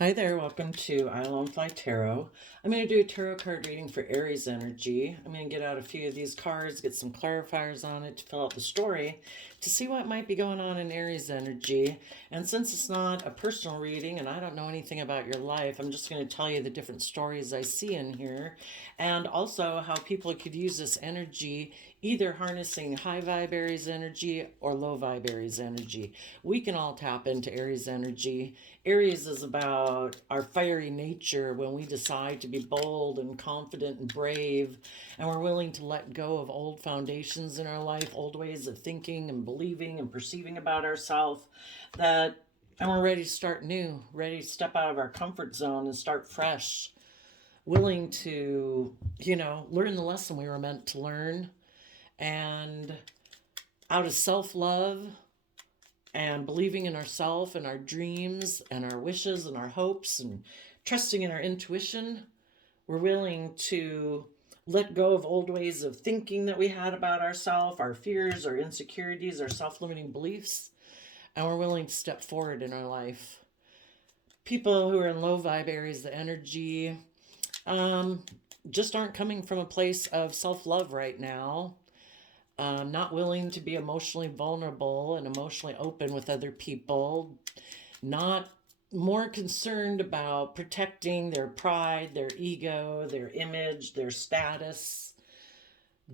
Hi there, welcome to I Alone Fly Tarot. I'm going to do a tarot card reading for Aries energy. I'm going to get out a few of these cards, get some clarifiers on it to fill out the story, to see what might be going on in Aries energy. And since it's not a personal reading and I don't know anything about your life, I'm just going to tell you the different stories I see in here, and also how people could use this energy, either harnessing high vibe Aries energy or low vibe Aries energy. We can all tap into Aries energy. Aries is about our fiery nature when we decide to be bold and confident and brave, and we're willing to let go of old foundations in our life, old ways of thinking and believing and perceiving about ourselves, and we're ready to start new, ready to step out of our comfort zone and start fresh, willing to, learn the lesson we were meant to learn, and out of self-love and believing in ourselves and our dreams and our wishes and our hopes and trusting in our intuition, we're willing to let go of old ways of thinking that we had about ourselves, our fears, our insecurities, our self-limiting beliefs, and we're willing to step forward in our life. People who are in low vibe Aries, the energy, just aren't coming from a place of self-love right now. Not willing to be emotionally vulnerable and emotionally open with other people, not more concerned about protecting their pride, their ego, their image, their status,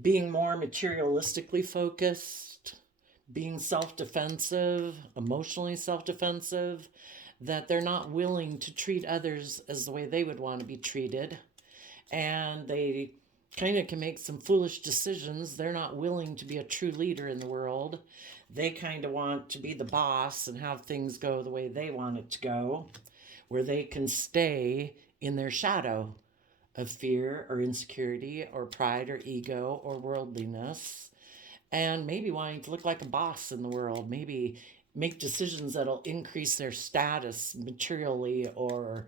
being more materialistically focused, being self-defensive, emotionally self-defensive, that they're not willing to treat others as the way they would want to be treated. And they kind of can make some foolish decisions. They're not willing to be a true leader in the world. They kind of want to be the boss and have things go the way they want it to go, where they can stay in their shadow of fear or insecurity or pride or ego or worldliness, and maybe wanting to look like a boss in the world, maybe make decisions that'll increase their status materially or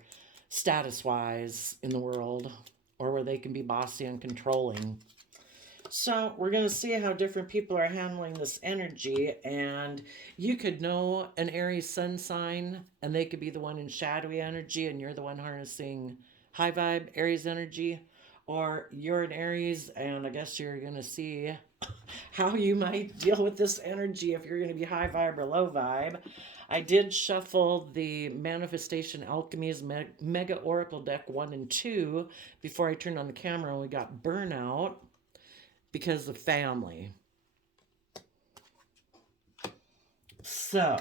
status wise in the world, or where they can be bossy and controlling. So we're going to see how different people are handling this energy. And you could know an Aries sun sign, and they could be the one in shadowy energy, and you're the one harnessing high vibe Aries energy. Or you're an Aries, and I guess you're going to see how you might deal with this energy if you're going to be high vibe or low vibe. I did shuffle the Manifestation Alchemy's Mega Oracle deck 1 and 2 before I turned on the camera, and we got burnout because of family. So,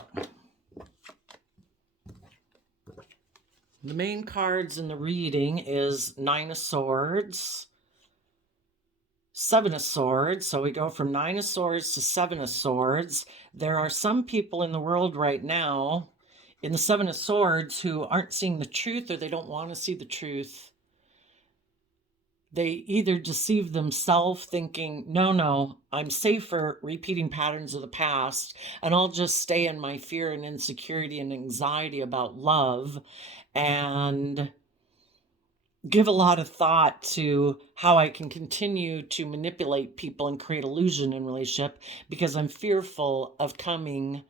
the main cards in the reading is Nine of Swords, Seven of Swords. So we go from Nine of Swords to Seven of Swords. There are some people in the world right now in the Seven of Swords who aren't seeing the truth, or they don't want to see the truth. They either deceive themselves thinking, no, I'm safer repeating patterns of the past, and I'll just stay in my fear and insecurity and anxiety about love, and give a lot of thought to how I can continue to manipulate people and create illusion in relationship because I'm fearful of coming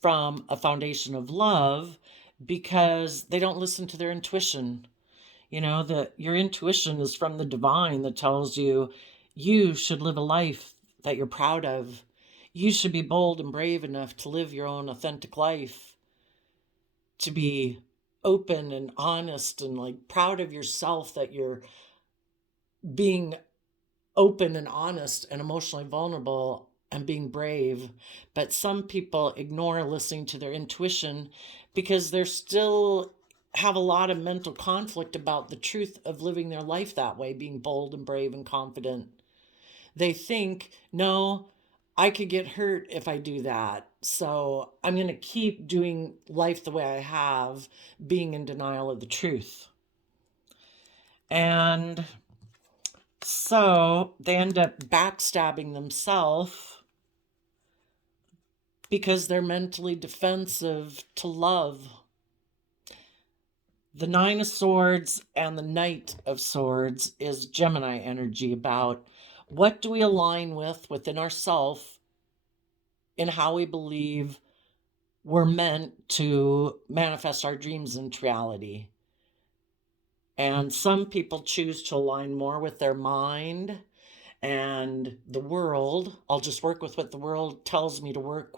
from a foundation of love, because they don't listen to their intuition. That your intuition is from the divine that tells you you should live a life that you're proud of. You should be bold and brave enough to live your own authentic life, to be open and honest and like proud of yourself, that you're being open and honest and emotionally vulnerable and being brave. But some people ignore listening to their intuition because they're still have a lot of mental conflict about the truth of living their life that way, being bold and brave and confident. They think, no, I could get hurt if I do that, so I'm going to keep doing life the way I have, being in denial of the truth. And so they end up backstabbing themselves because they're mentally defensive to love. The Nine of Swords and the Knight of Swords is Gemini energy, about what do we align with within ourselves in how we believe we're meant to manifest our dreams into reality. And some people choose to align more with their mind and the world. I'll just work with what the world tells me to work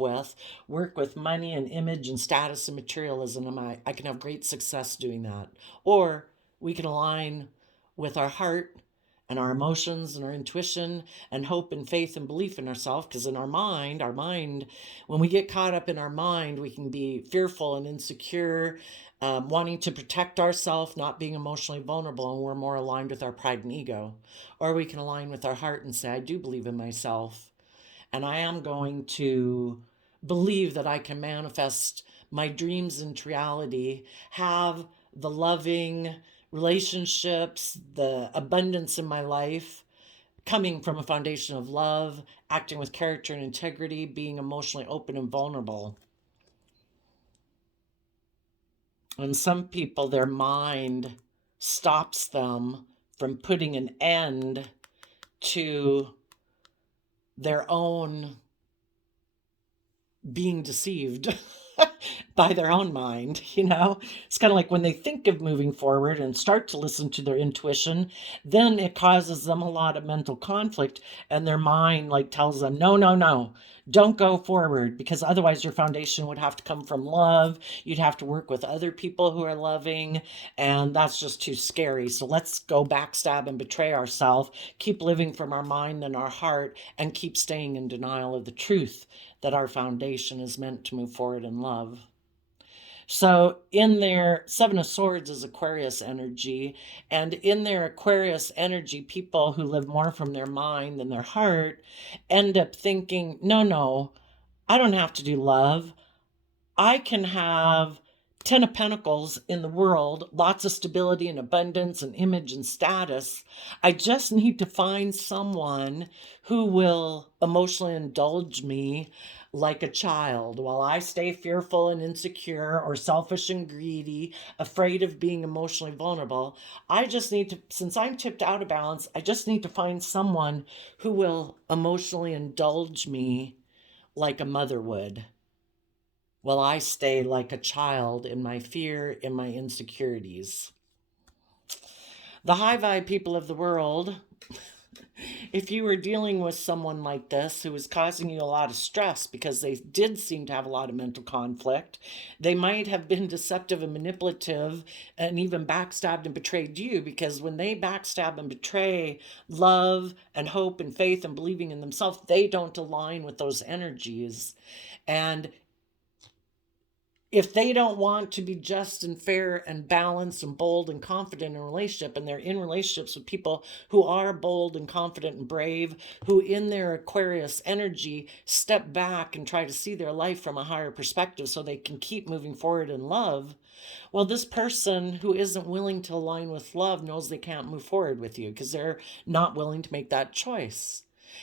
with money and image and status and materialism, and I can have great success doing that. Or we can align with our heart and our emotions and our intuition and hope and faith and belief in ourselves, because in our mind, when we get caught up in our mind, we can be fearful and insecure, wanting to protect ourselves, not being emotionally vulnerable, and we're more aligned with our pride and ego. Or we can align with our heart and say, I do believe in myself, and I am going to believe that I can manifest my dreams into reality, have the loving relationships, the abundance in my life coming from a foundation of love, acting with character and integrity, being emotionally open and vulnerable. And some people, their mind stops them from putting an end to their own being deceived by their own mind. It's kind of like when they think of moving forward and start to listen to their intuition, then it causes them a lot of mental conflict, and their mind like tells them, no, no, no, don't go forward, because otherwise your foundation would have to come from love. You'd have to work with other people who are loving, and that's just too scary. So let's go backstab and betray ourselves, keep living from our mind and our heart, and keep staying in denial of the truth that our foundation is meant to move forward in love. So in their Seven of Swords is Aquarius energy, and in their Aquarius energy, people who live more from their mind than their heart end up thinking, no, no, I don't have to do love. I can have 10 of Pentacles in the world, lots of stability and abundance and image and status. I just need to find someone who will emotionally indulge me like a child while I stay fearful and insecure or selfish and greedy, afraid of being emotionally vulnerable. I just need to, since I'm tipped out of balance, I just need to find someone who will emotionally indulge me like a mother would, while I stay like a child in my fear, in my insecurities. The high vibe people of the world, if you were dealing with someone like this who was causing you a lot of stress because they did seem to have a lot of mental conflict, they might have been deceptive and manipulative and even backstabbed and betrayed you, because when they backstab and betray love and hope and faith and believing in themselves, they don't align with those energies. And if they don't want to be just and fair and balanced and bold and confident in a relationship, and they're in relationships with people who are bold and confident and brave, who in their Aquarius energy step back and try to see their life from a higher perspective so they can keep moving forward in love, well, this person who isn't willing to align with love knows they can't move forward with you because they're not willing to make that choice.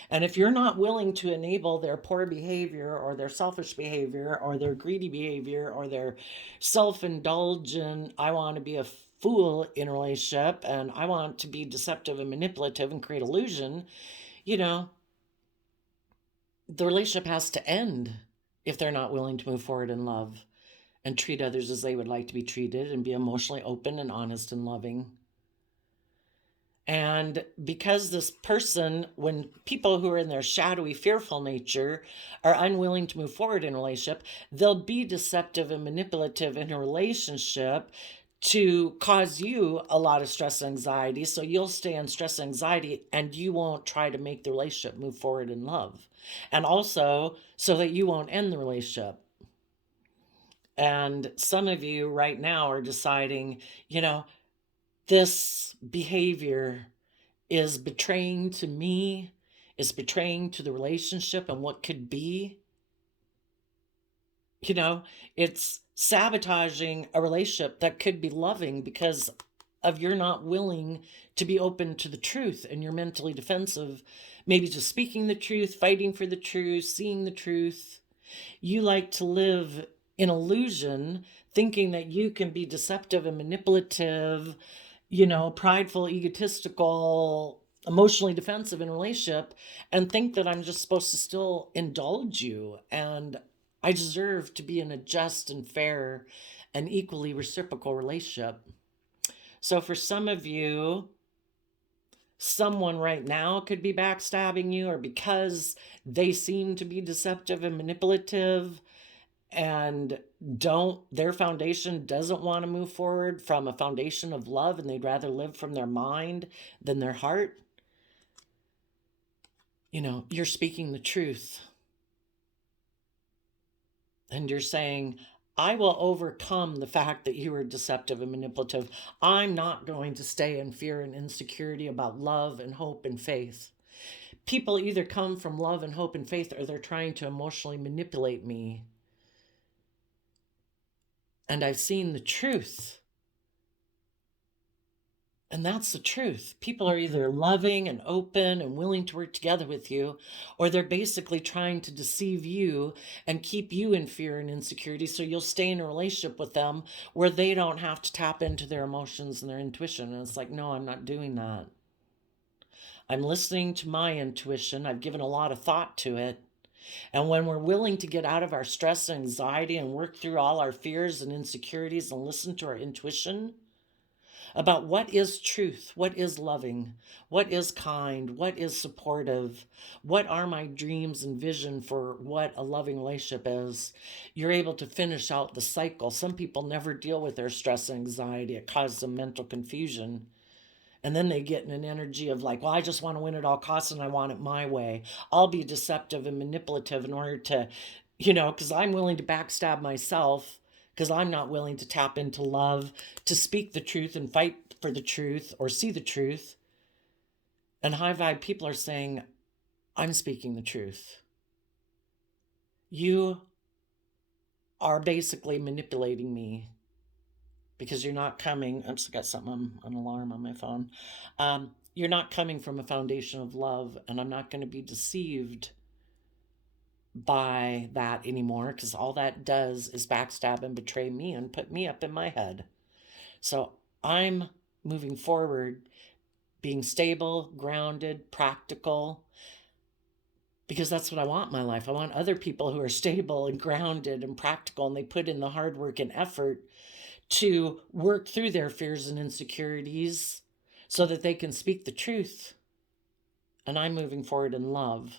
And if you're not willing to enable their poor behavior or their selfish behavior or their greedy behavior or their self-indulgent, I want to be a fool in a relationship and I want to be deceptive and manipulative and create illusion, the relationship has to end if they're not willing to move forward in love and treat others as they would like to be treated and be emotionally open and honest and loving. And because this person, when people who are in their shadowy, fearful nature are unwilling to move forward in a relationship, they'll be deceptive and manipulative in a relationship to cause you a lot of stress and anxiety. So you'll stay in stress and anxiety and you won't try to make the relationship move forward in love. And also so that you won't end the relationship. And some of you right now are deciding, this behavior is betraying to me, is betraying to the relationship and what could be. It's sabotaging a relationship that could be loving because of you're not willing to be open to the truth and you're mentally defensive, maybe just speaking the truth, fighting for the truth, seeing the truth. You like to live in illusion, thinking that you can be deceptive and manipulative, prideful, egotistical, emotionally defensive in a relationship, and think that I'm just supposed to still indulge you. And I deserve to be in a just and fair and equally reciprocal relationship. So for some of you, someone right now could be backstabbing you, or because they seem to be deceptive and manipulative and their foundation doesn't want to move forward from a foundation of love, and they'd rather live from their mind than their heart. You're speaking the truth. And you're saying, I will overcome the fact that you are deceptive and manipulative. I'm not going to stay in fear and insecurity about love and hope and faith. People either come from love and hope and faith, or they're trying to emotionally manipulate me. And I've seen the truth. And that's the truth. People are either loving and open and willing to work together with you, or they're basically trying to deceive you and keep you in fear and insecurity so you'll stay in a relationship with them where they don't have to tap into their emotions and their intuition. And it's like, no, I'm not doing that. I'm listening to my intuition. I've given a lot of thought to it. And when we're willing to get out of our stress and anxiety and work through all our fears and insecurities and listen to our intuition about what is truth, what is loving, what is kind, what is supportive, what are my dreams and vision for what a loving relationship is, you're able to finish out the cycle. Some people never deal with their stress and anxiety. It causes them mental confusion. And then they get in an energy of like, well, I just want to win at all costs and I want it my way. I'll be deceptive and manipulative in order to, because I'm willing to backstab myself, because I'm not willing to tap into love, to speak the truth and fight for the truth or see the truth. And high vibe people are saying, I'm speaking the truth. You are basically manipulating me because you're not coming. I've got something, an alarm on my phone. You're not coming from a foundation of love, and I'm not going to be deceived by that anymore, because all that does is backstab and betray me and put me up in my head. So I'm moving forward, being stable, grounded, practical, because that's what I want in my life. I want other people who are stable and grounded and practical, and they put in the hard work and effort to work through their fears and insecurities so that they can speak the truth. And I'm moving forward in love.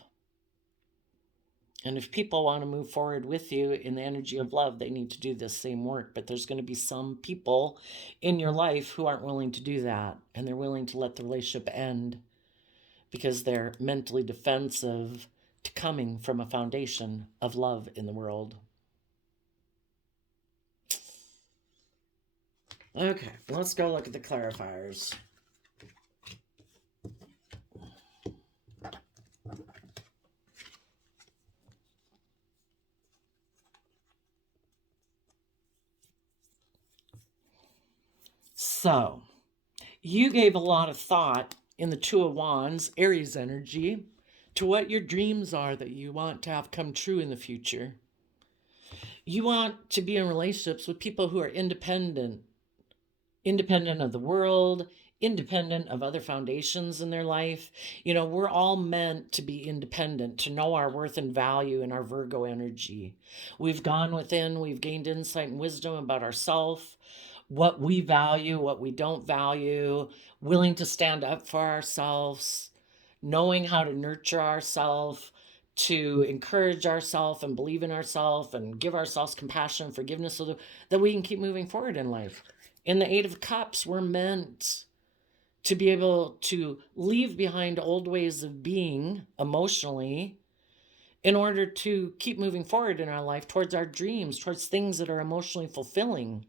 And if people want to move forward with you in the energy of love, they need to do this same work. But there's going to be some people in your life who aren't willing to do that. And they're willing to let the relationship end because they're mentally defensive to coming from a foundation of love in the world. Okay, let's go look at the clarifiers. So, you gave a lot of thought in the Two of Wands, Aries energy, to what your dreams are that you want to have come true in the future. You want to be in relationships with people who are independent of the world, independent of other foundations in their life. We're all meant to be independent, to know our worth and value in our Virgo energy. We've gone within, we've gained insight and wisdom about ourselves, what we value, what we don't value, willing to stand up for ourselves, knowing how to nurture ourselves, to encourage ourselves and believe in ourselves and give ourselves compassion and forgiveness so that we can keep moving forward in life. In the Eight of Cups, we're meant to be able to leave behind old ways of being emotionally in order to keep moving forward in our life towards our dreams, towards things that are emotionally fulfilling.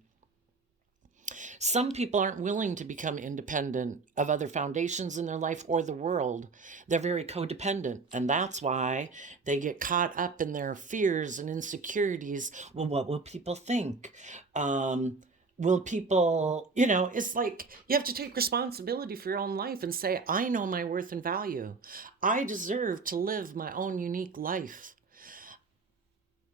Some people aren't willing to become independent of other foundations in their life or the world. They're very codependent, and that's why they get caught up in their fears and insecurities. Well, what will people think? Will people, it's like you have to take responsibility for your own life and say, I know my worth and value. I deserve to live my own unique life.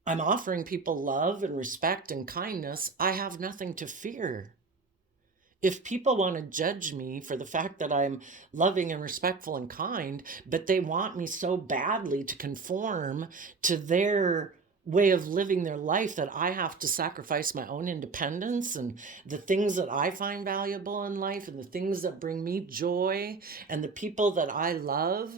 I'm offering people love and respect and kindness. I have nothing to fear. If people want to judge me for the fact that I'm loving and respectful and kind, but they want me so badly to conform to their way of living their life that I have to sacrifice my own independence and the things that I find valuable in life and the things that bring me joy and the people that I love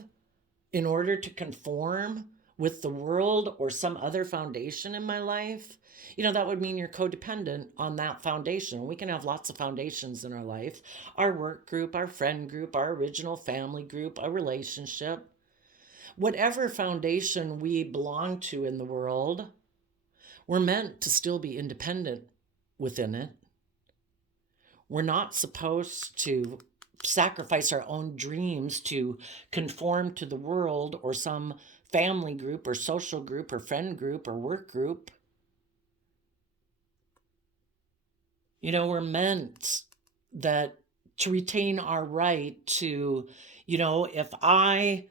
in order to conform with the world or some other foundation in my life, that would mean you're codependent on that foundation. We can have lots of foundations in our life: our work group, our friend group, our original family group, a relationship. Whatever foundation we belong to in the world, we're meant to still be independent within it. We're not supposed to sacrifice our own dreams to conform to the world or some family group or social group or friend group or work group. We're meant to retain our right to, if I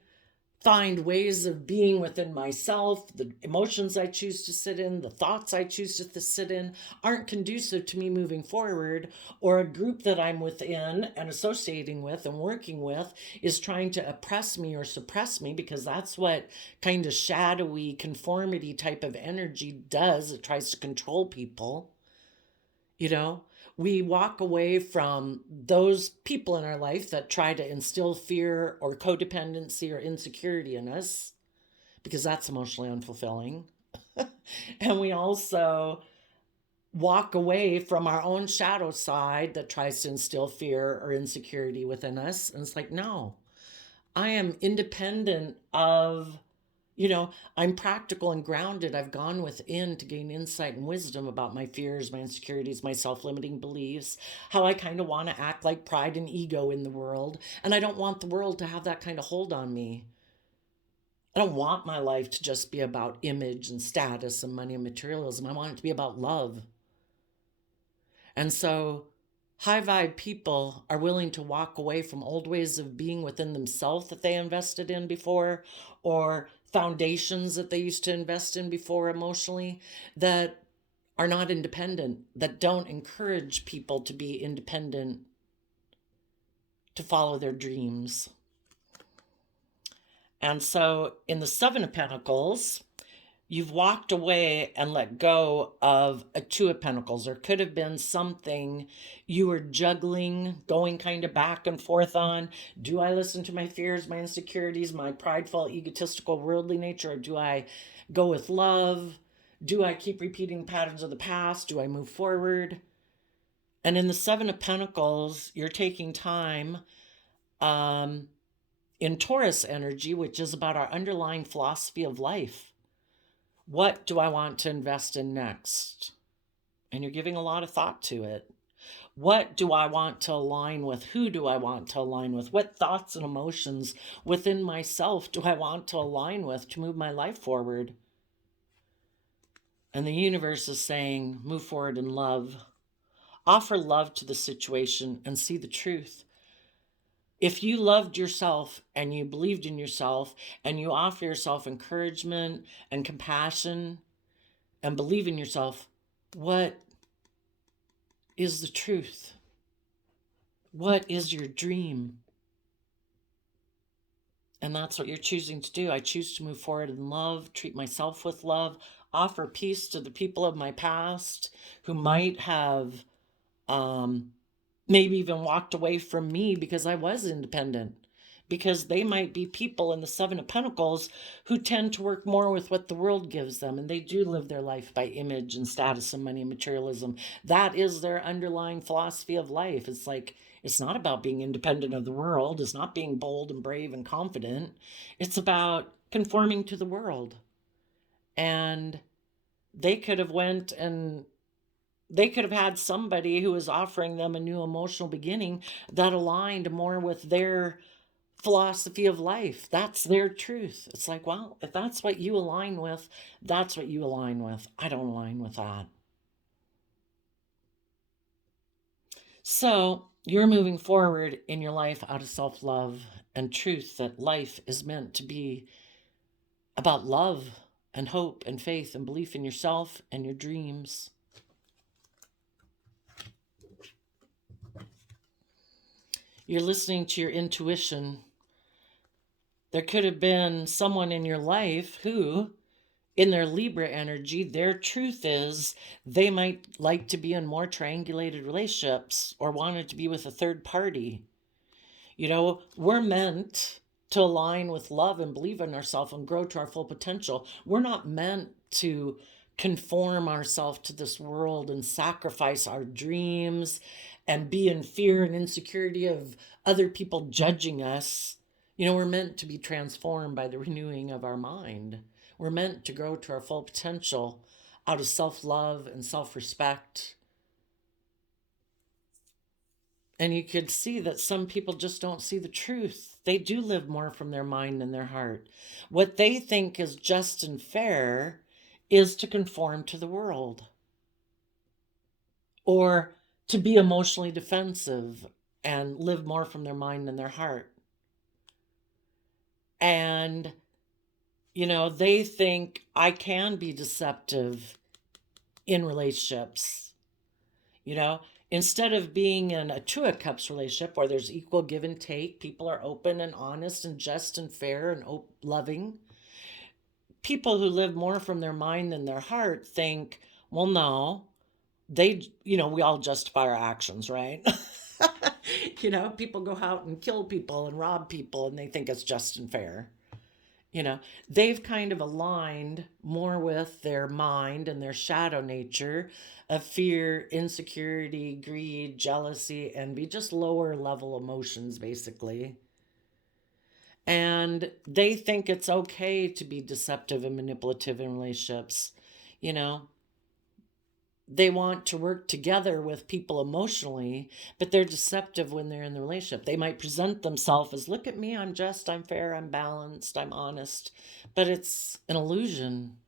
find ways of being within myself, the emotions I choose to sit in, the thoughts I choose to sit in aren't conducive to me moving forward, or a group that I'm within and associating with and working with is trying to oppress me or suppress me, because that's what kind of shadowy conformity type of energy does. It tries to control people. We walk away from those people in our life that try to instill fear or codependency or insecurity in us, because that's emotionally unfulfilling. And we also walk away from our own shadow side that tries to instill fear or insecurity within us. And it's like, no, I am independent of, I'm practical and grounded. I've gone within to gain insight and wisdom about my fears, my insecurities, my self-limiting beliefs, how I kind of want to act like pride and ego in the world. And I don't want the world to have that kind of hold on me. I don't want my life to just be about image and status and money and materialism. I want it to be about love. And so high vibe people are willing to walk away from old ways of being within themselves that they invested in before, or foundations that they used to invest in before emotionally, that are not independent, that don't encourage people to be independent, to follow their dreams. And so in the Seven of Pentacles, you've walked away and let go of a Two of Pentacles. There could have been something you were juggling, going kind of back and forth on. Do I listen to my fears, my insecurities, my prideful, egotistical, worldly nature, or do I go with love? Do I keep repeating patterns of the past? Do I move forward? And in the Seven of Pentacles, you're taking time in Taurus energy, which is about our underlying philosophy of life. What do I want to invest in next? And you're giving a lot of thought to it. What do I want to align with? Who do I want to align with? What thoughts and emotions within myself do I want to align with to move my life forward? And the universe is saying, move forward in love. Offer love to the situation and see the truth. If you loved yourself and you believed in yourself and you offer yourself encouragement and compassion and believe in yourself, what is the truth? What is your dream? And that's what you're choosing to do. I choose to move forward in love, treat myself with love, offer peace to the people of my past who might have maybe even walked away from me because I was independent, because they might be people in the Seven of Pentacles who tend to work more with what the world gives them, and they do live their life by image and status and money and materialism. That is their underlying philosophy of life. It's like, it's not about being independent of the world. It's not being bold and brave and confident. It's about conforming to the world. And they could have had somebody who was offering them a new emotional beginning that aligned more with their philosophy of life. That's their truth. It's like, well, if that's what you align with, that's what you align with. I don't align with that. So you're moving forward in your life out of self-love and truth, that life is meant to be about love and hope and faith and belief in yourself and your dreams. You're listening to your intuition. There could have been someone in your life who in their Libra energy, their truth is they might like to be in more triangulated relationships or wanted to be with a third party. We're meant to align with love and believe in ourselves and grow to our full potential. We're not meant to conform ourselves to this world and sacrifice our dreams and be in fear and insecurity of other people judging us. We're meant to be transformed by the renewing of our mind. We're meant to grow to our full potential out of self love and self respect. And you could see that some people just don't see the truth. They do live more from their mind than their heart. What they think is just and fair is to conform to the world or to be emotionally defensive and live more from their mind than their heart. And, they think I can be deceptive in relationships. Instead of being in a Two of Cups relationship where there's equal give and take, people are open and honest and just and fair and loving. People who live more from their mind than their heart think, well, no, we all justify our actions, right? People go out and kill people and rob people and they think it's just and fair. They've kind of aligned more with their mind and their shadow nature of fear, insecurity, greed, jealousy, envy, just lower level emotions, basically. And they think it's okay to be deceptive and manipulative in relationships. They want to work together with people emotionally, but they're deceptive when they're in the relationship. They might present themselves as, look at me, I'm just, I'm fair, I'm balanced, I'm honest, but it's an illusion.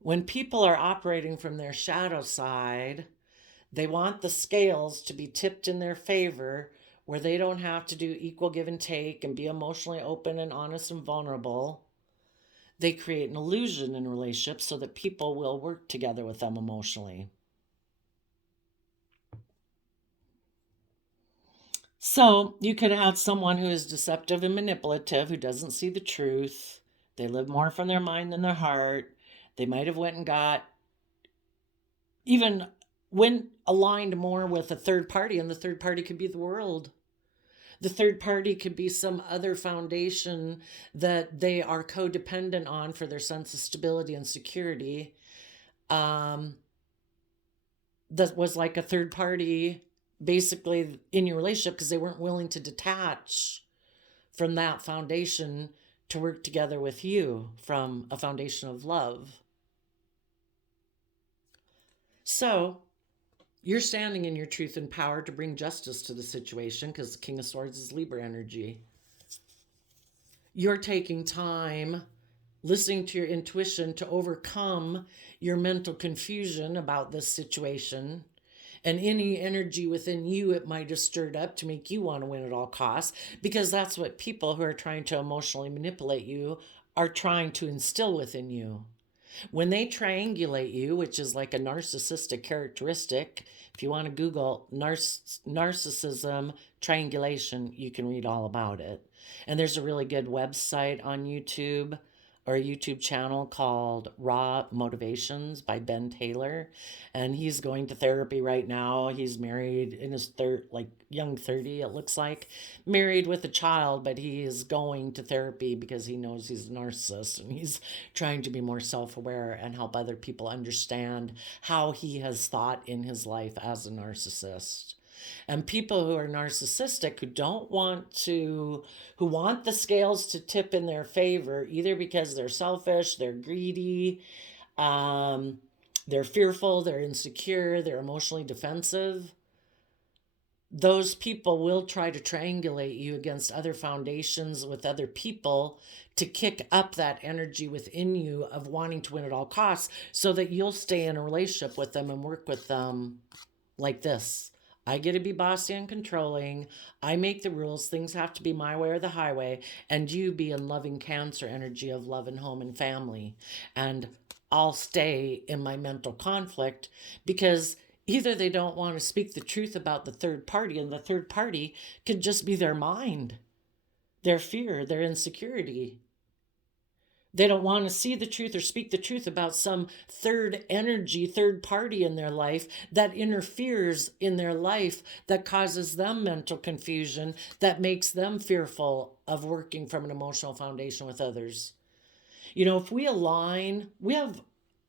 When people are operating from their shadow side, they want the scales to be tipped in their favor, where they don't have to do equal give and take and be emotionally open and honest and vulnerable. They create an illusion in relationships so that people will work together with them emotionally. So you could have someone who is deceptive and manipulative, who doesn't see the truth. They live more from their mind than their heart. They might have went and got, even when aligned more with a third party, and the third party could be the world. The third party could be some other foundation that they are codependent on for their sense of stability and security. That was like a third party basically in your relationship because they weren't willing to detach from that foundation to work together with you from a foundation of love. So you're standing in your truth and power to bring justice to the situation because the King of Swords is Libra energy. You're taking time listening to your intuition to overcome your mental confusion about this situation. And any energy within you it might have stirred up to make you want to win at all costs, because that's what people who are trying to emotionally manipulate you are trying to instill within you. When they triangulate you, which is like a narcissistic characteristic, if you want to Google narcissism triangulation, you can read all about it. And there's a really good website on YouTube or a YouTube channel called Raw Motivations by Ben Taylor. And he's going to therapy right now. He's married in his young 30, it looks like. Married with a child, but he is going to therapy because he knows he's a narcissist and he's trying to be more self-aware and help other people understand how he has thought in his life as a narcissist. And people who are narcissistic, who want the scales to tip in their favor, either because they're selfish, they're greedy, they're fearful, they're insecure, they're emotionally defensive, those people will try to triangulate you against other foundations with other people to kick up that energy within you of wanting to win at all costs so that you'll stay in a relationship with them and work with them like this. I get to be bossy and controlling. I make the rules. Things have to be my way or the highway. And you be in loving Cancer energy of love and home and family. And I'll stay in my mental conflict because either they don't want to speak the truth about the third party, and the third party could just be their mind, their fear, their insecurity. They don't want to see the truth or speak the truth about some third energy, third party in their life that interferes in their life, that causes them mental confusion, that makes them fearful of working from an emotional foundation with others. If we align, we have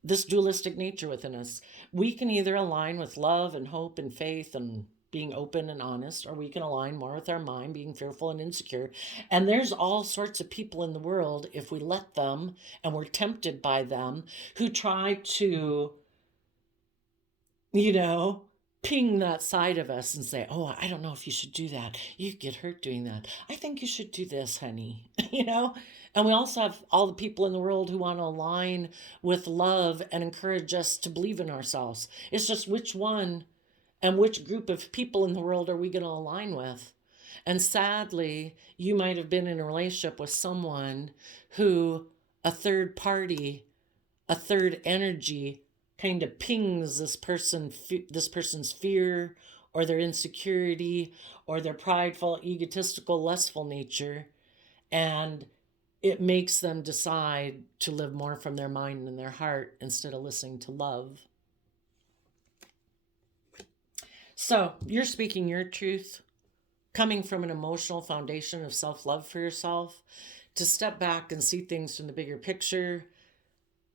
this dualistic nature within us. We can either align with love and hope and faith and being open and honest, or we can align more with our mind, being fearful and insecure. And there's all sorts of people in the world, if we let them and we're tempted by them, who try to, you know, ping that side of us and say, oh, I don't know if you should do that. You get hurt doing that. I think you should do this, honey. And we also have all the people in the world who want to align with love and encourage us to believe in ourselves. It's just which one and which group of people in the world are we going to align with? And sadly, you might have been in a relationship with someone who a third party, a third energy kind of pings this person's fear or their insecurity or their prideful, egotistical, lustful nature, and it makes them decide to live more from their mind and their heart instead of listening to love. So you're speaking your truth, coming from an emotional foundation of self-love for yourself, to step back and see things from the bigger picture,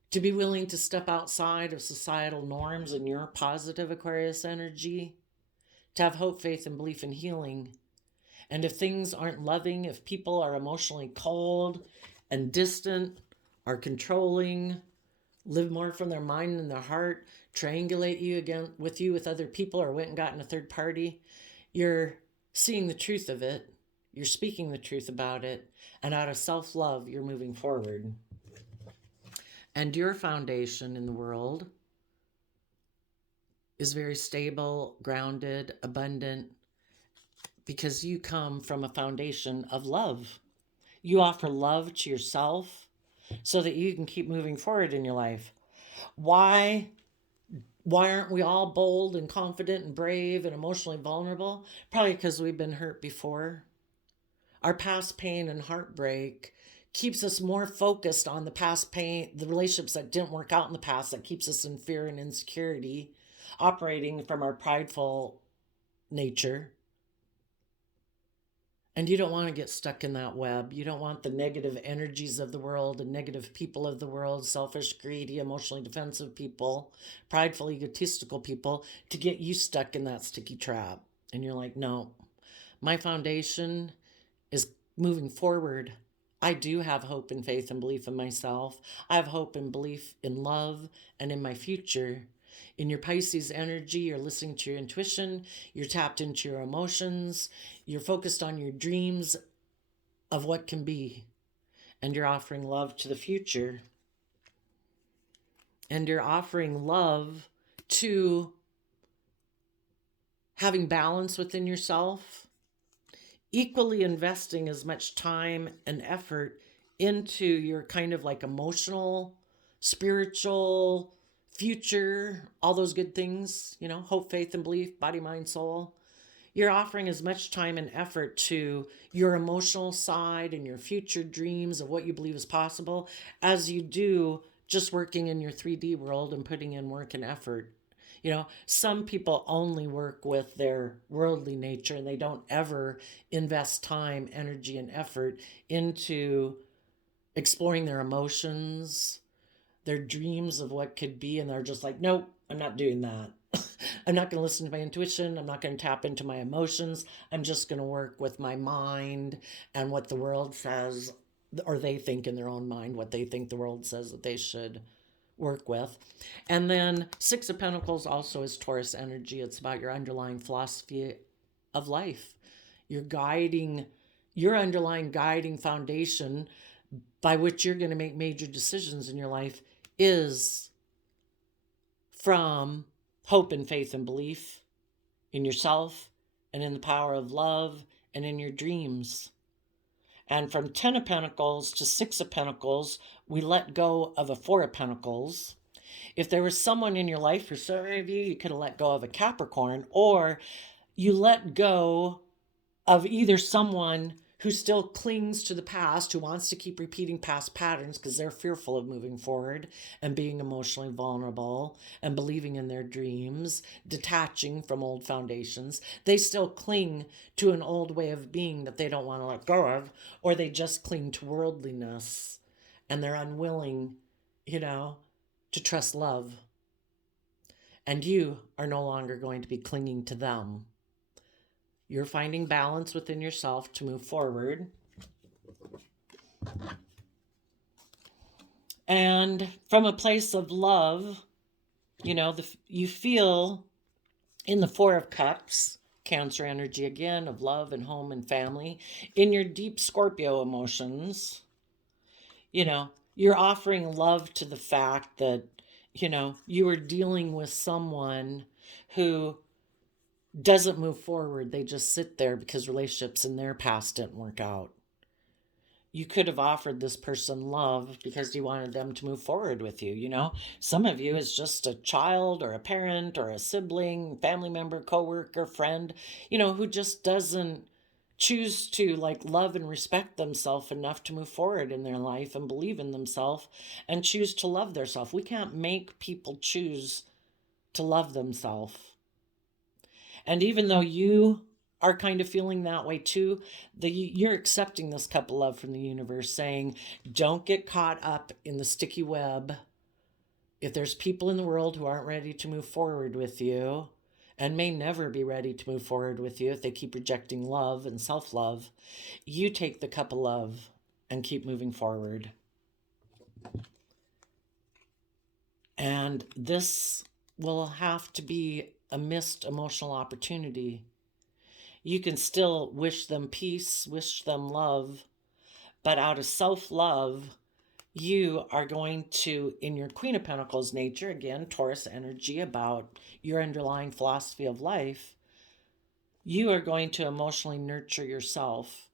to be willing to step outside of societal norms in your positive Aquarius energy, to have hope, faith, and belief in healing. And if things aren't loving, if people are emotionally cold and distant, are controlling, live more from their mind and their heart, triangulate you again with other people, or went and gotten a third party, you're seeing the truth of it, you're speaking the truth about it, and out of self-love, you're moving forward. And your foundation in the world is very stable, grounded, abundant, because you come from a foundation of love. You offer love to yourself so that you can keep moving forward in your life. Why aren't we all bold and confident and brave and emotionally vulnerable? Probably because we've been hurt before. Our past pain and heartbreak keeps us more focused on the past pain, the relationships that didn't work out in the past, that keeps us in fear and insecurity, operating from our prideful nature. And you don't want to get stuck in that web. You don't want the negative energies of the world and negative people of the world, selfish, greedy, emotionally defensive people, prideful, egotistical people, to get you stuck in that sticky trap. And you're like, no, my foundation is moving forward. I do have hope and faith and belief in myself. I have hope and belief in love and in my future. In your Pisces energy, you're listening to your intuition, you're tapped into your emotions, you're focused on your dreams of what can be, and you're offering love to the future. And you're offering love to having balance within yourself, equally investing as much time and effort into your kind of like emotional, spiritual, future, all those good things, hope, faith, and belief, body, mind, soul. You're offering as much time and effort to your emotional side and your future dreams of what you believe is possible as you do just working in your 3D world and putting in work and effort. Some people only work with their worldly nature and they don't ever invest time, energy, and effort into exploring their emotions, their dreams of what could be, and they're just like, nope, I'm not doing that. I'm not going to listen to my intuition. I'm not going to tap into my emotions. I'm just going to work with my mind and what the world says, or they think in their own mind, what they think the world says that they should work with. And then Six of Pentacles also is Taurus energy. It's about your underlying philosophy of life. Your underlying guiding foundation by which you're going to make major decisions in your life is from hope and faith and belief in yourself and in the power of love and in your dreams. And from 10 of Pentacles to 6 of Pentacles, we let go of a 4 of Pentacles. If there was someone in your life, for some of you could have let go of a Capricorn, or you let go of either someone who still clings to the past, who wants to keep repeating past patterns because they're fearful of moving forward and being emotionally vulnerable and believing in their dreams, detaching from old foundations. They still cling to an old way of being that they don't want to let go of, or they just cling to worldliness and they're unwilling, to trust love. And you are no longer going to be clinging to them. You're finding balance within yourself to move forward. And from a place of love, you feel in the Four of Cups, Cancer energy again, of love and home and family, in your deep Scorpio emotions, you're offering love to the fact that, you are dealing with someone who doesn't move forward. They just sit there because relationships in their past didn't work out. You could have offered this person love because you wanted them to move forward with you. Some of you is just a child or a parent or a sibling, family member, coworker, friend, who just doesn't choose to love and respect themselves enough to move forward in their life and believe in themselves and choose to love themselves. We can't make people choose to love themselves. And even though you are kind of feeling that way too, you're accepting this cup of love from the universe, saying, don't get caught up in the sticky web. If there's people in the world who aren't ready to move forward with you and may never be ready to move forward with you if they keep rejecting love and self-love, you take the cup of love and keep moving forward. And this will have to be a missed emotional opportunity. You can still wish them peace, wish them love, but out of self-love, you are going to, in your Queen of Pentacles nature, again, Taurus energy, about your underlying philosophy of life, you are going to emotionally nurture yourself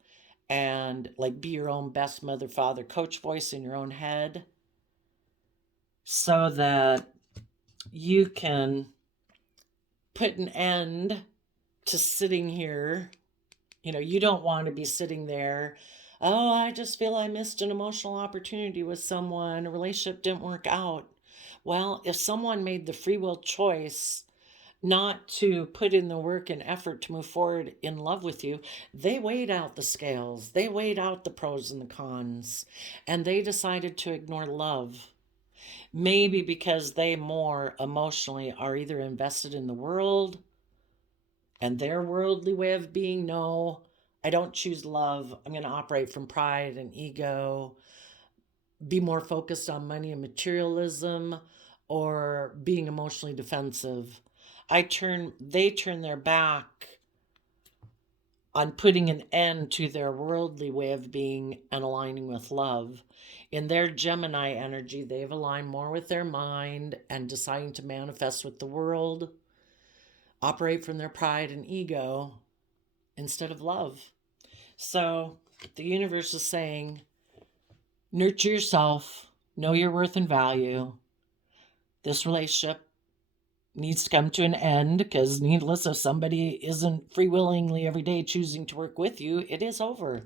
and be your own best mother, father, coach voice in your own head so that you can put an end to sitting here. You don't want to be sitting there, oh, I just feel I missed an emotional opportunity with someone, a relationship didn't work out. Well, if someone made the free will choice not to put in the work and effort to move forward in love with you, they weighed out the scales, they weighed out the pros and the cons, and they decided to ignore love. Maybe because they more emotionally are either invested in the world and their worldly way of being. No, I don't choose love. I'm going to operate from pride and ego, be more focused on money and materialism, or being emotionally defensive. They turn their back on putting an end to their worldly way of being and aligning with love. In their Gemini energy, they've aligned more with their mind and deciding to manifest with the world, operate from their pride and ego instead of love. So the universe is saying, nurture yourself, know your worth and value. This relationship needs to come to an end because needless, if somebody isn't free willingly every day choosing to work with you, it is over.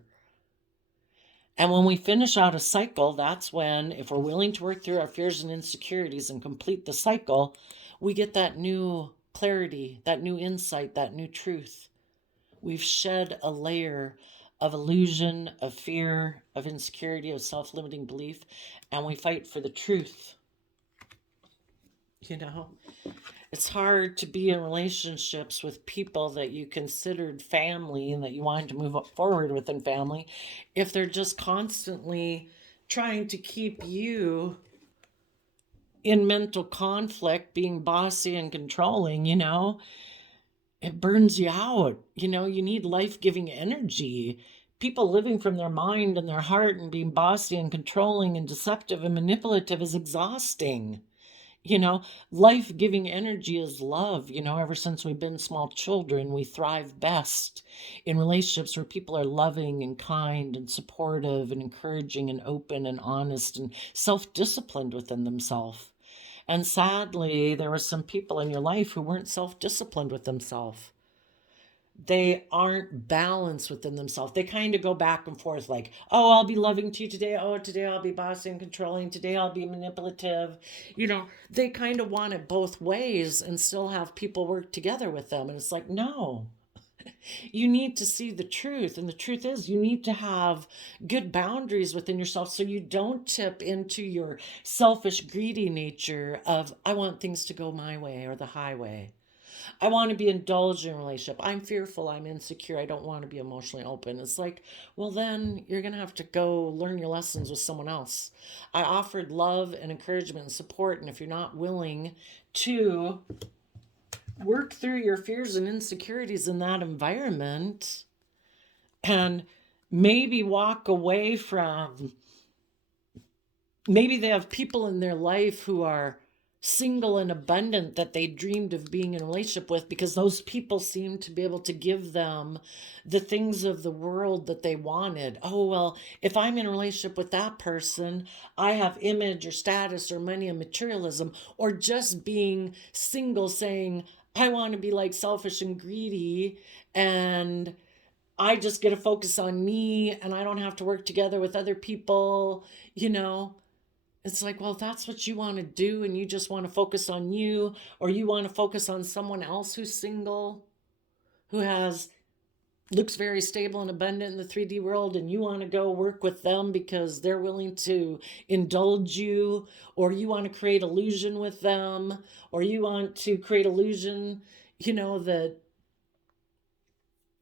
And when we finish out a cycle, that's when, if we're willing to work through our fears and insecurities and complete the cycle, we get that new clarity, that new insight, that new truth. We've shed a layer of illusion, of fear, of insecurity, of self-limiting belief, and we fight for the truth. It's hard to be in relationships with people that you considered family and that you wanted to move forward with in family if they're just constantly trying to keep you in mental conflict, being bossy and controlling. It burns you out. You need life-giving energy. People living from their mind and their heart and being bossy and controlling and deceptive and manipulative is exhausting. Life-giving energy is love. Ever since we've been small children, we thrive best in relationships where people are loving and kind and supportive and encouraging and open and honest and self-disciplined within themselves. And sadly, there were some people in your life who weren't self-disciplined with themselves. they aren't balanced within themselves. They kind of go back and forth like, oh, I'll be loving to you today. Oh, today I'll be bossy and controlling. Today I'll be manipulative. They kind of want it both ways and still have people work together with them. And it's like, no, you need to see the truth. And the truth is, you need to have good boundaries within yourself so you don't tip into your selfish, greedy nature of, I want things to go my way or the highway. I want to be indulged in a relationship. I'm fearful. I'm insecure. I don't want to be emotionally open. It's like, well, then you're going to have to go learn your lessons with someone else. I offered love and encouragement and support. And if you're not willing to work through your fears and insecurities in that environment and maybe walk away from, maybe they have people in their life who are single and abundant that they dreamed of being in a relationship with because those people seem to be able to give them the things of the world that they wanted. Oh, well, if I'm in a relationship with that person, I have image or status or money and materialism, or just being single saying, I want to be like selfish and greedy and I just get to focus on me and I don't have to work together with other people, It's like, well, if that's what you want to do and you just want to focus on you, or you want to focus on someone else who's single, who looks very stable and abundant in the 3D world, and you want to go work with them because they're willing to indulge you, or you want to create illusion with them, or you want to create illusion, that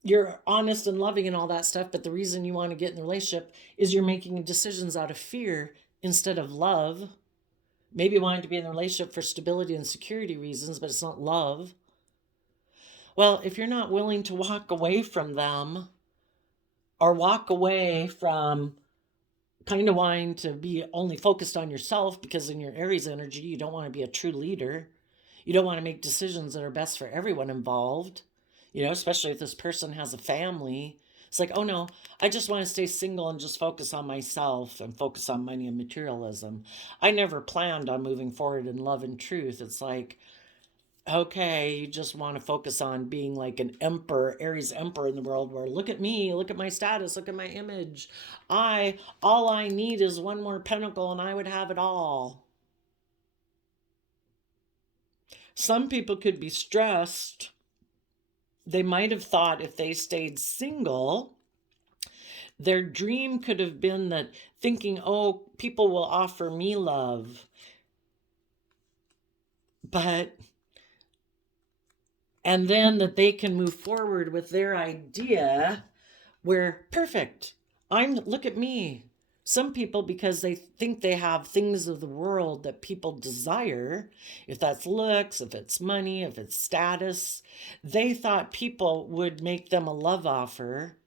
you're honest and loving and all that stuff, but the reason you want to get in the relationship is you're making decisions out of fear instead of love. Maybe wanting to be in a relationship for stability and security reasons, but it's not love. Well, if you're not willing to walk away from them or walk away from kind of wanting to be only focused on yourself, because in your Aries energy, you don't want to be a true leader. You don't want to make decisions that are best for everyone involved, especially if this person has a family. It's like, oh no, I just want to stay single and just focus on myself and focus on money and materialism. I never planned on moving forward in love and truth. It's like, okay, you just want to focus on being like an emperor, Aries emperor in the world where look at me, look at my status, look at my image. All I need is one more pentacle and I would have it all. Some people could be stressed. They might have thought if they stayed single, their dream could have been that thinking, oh, people will offer me love. And then that they can move forward with their idea where, perfect, look at me. Some people, because they think they have things of the world that people desire, if that's looks, if it's money, if it's status, they thought people would make them a love offer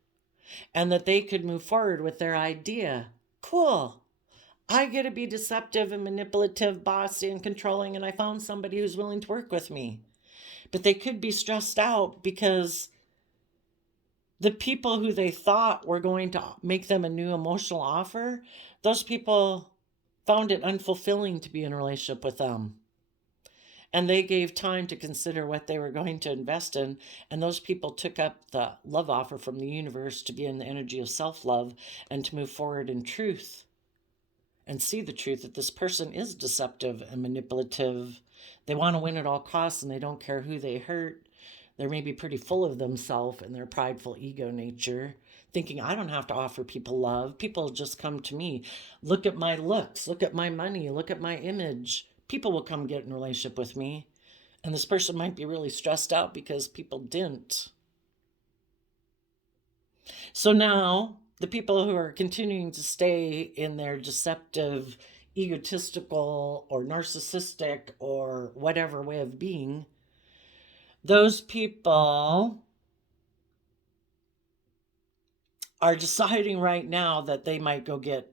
and that they could move forward with their idea. Cool. I get to be deceptive and manipulative, bossy and controlling, and I found somebody who's willing to work with me. But they could be stressed out because the people who they thought were going to make them a new emotional offer, those people found it unfulfilling to be in a relationship with them. And they gave time to consider what they were going to invest in. And those people took up the love offer from the universe to be in the energy of self-love and to move forward in truth and see the truth that this person is deceptive and manipulative. They want to win at all costs and they don't care who they hurt. They're maybe pretty full of themselves and their prideful ego nature, thinking, I don't have to offer people love. People just come to me. Look at my looks. Look at my money. Look at my image. People will come get in a relationship with me. And this person might be really stressed out because people didn't. So now the people who are continuing to stay in their deceptive, egotistical, or narcissistic, or whatever way of being, those people are deciding right now that they might go get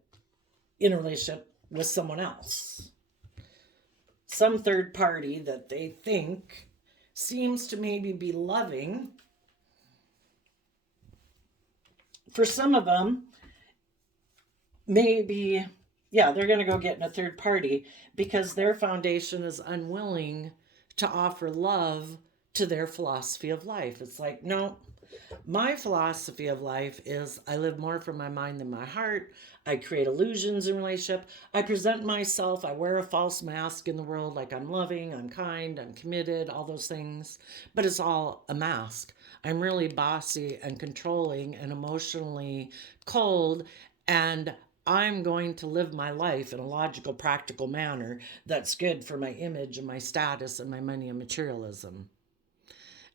in a relationship with someone else. Some third party that they think seems to maybe be loving. For some of them, maybe, they're going to go get in a third party because their foundation is unwilling to offer love to their philosophy of life. It's like, no, My philosophy of life is I live more from my mind than my heart. I create illusions in relationship. I present myself. I wear a false mask in the world like I'm loving, I'm kind, I'm committed, all those things. But it's all a mask. I'm really bossy and controlling and emotionally cold. And I'm going to live my life in a logical, practical manner that's good for my image and my status and my money and materialism.